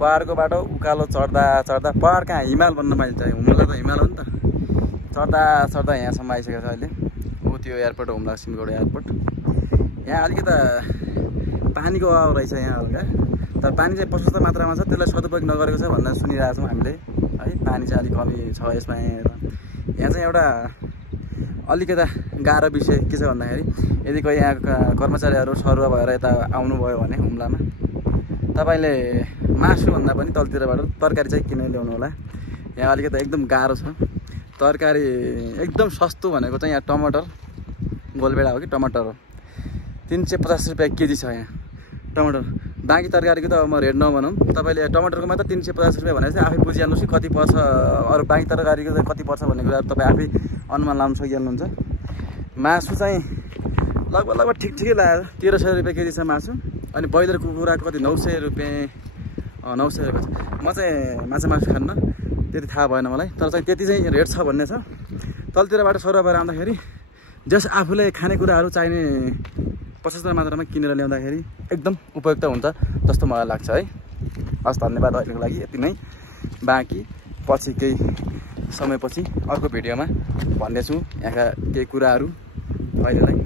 पहाडको बाटो उकालो चढ्दा चढ्दा पहाड कहाँ हिमाल बन्न पाइन्छ हुम्ला त हिमाल हो नि त चढ्दा चढ्दा यहाँसम्म आइसकेको छ अहिले ऊ त्यो एयरपोर्ट हो हुम्ला सिलगढी एयरपोर्ट यहाँ अलिकति पानीको अभाव रहेछ यहाँ हल्का तर पानी चाहिँ प्रशस्त मात्रामा छ त्यसलाई सदुपयोग नगरेको छ भनेर सुनिरहेको छौँ हामीले है पानी चाहिँ अलिक कमी छ यसमा यहाँ चाहिँ एउटा अलिकता गाह्रो विषय के छ भन्दाखेरि यदि कोही यहाँ कर्मचारीहरू सरुवा भएर यता आउनुभयो भने हुम्लामा तपाईँले मासुभन्दा पनि तलतिरबाट तरकारी चाहिँ किनेर ल्याउनु होला यहाँ अलिकति एकदम गाह्रो छ तरकारी एकदम सस्तो भनेको चाहिँ यहाँ टमाटर गोलबेडा हो कि टमाटर हो 350 रुपियाँ केजी छ यहाँ टमाटर बाँकी तरकारीको त अब म रेट नभनौँ तपाईँले टमाटरको मात्र 350 रुपियाँ भनेर चाहिँ आफै बुझिहाल्नुहोस् कि कति पर्छ अरू बाँकी तरकारीको चाहिँ कति पर्छ भन्ने कुरा तपाईँ आफै अनुमान लाउन सकिहाल्नुहुन्छ मासु चाहिँ लगभग ठिकै लाग्यो 1300 रुपियाँ केजी छ मासु अनि ब्रोइलर कुखुराको कति 900 रुपियाँ 900 रुपियाँ म चाहिँ मासु खान्न त्यति थाहा भएन मलाई तर चाहिँ त्यति चाहिँ रेट छ भन्ने छ तलतिरबाट सरुवा भएर आउँदाखेरि जस आफूलाई खानेकुराहरू चाहिने प्रशस्त मात्रामा किनेर ल्याउँदाखेरि एकदम उपयुक्त हुन्छ जस्तो मलाई लाग्छ है हस् धन्यवाद अहिलेको लागि यति नै बाँकी पछि केही समयपछि अर्को भिडियोमा भन्नेछु यहाँका केही कुराहरू अहिलेलाई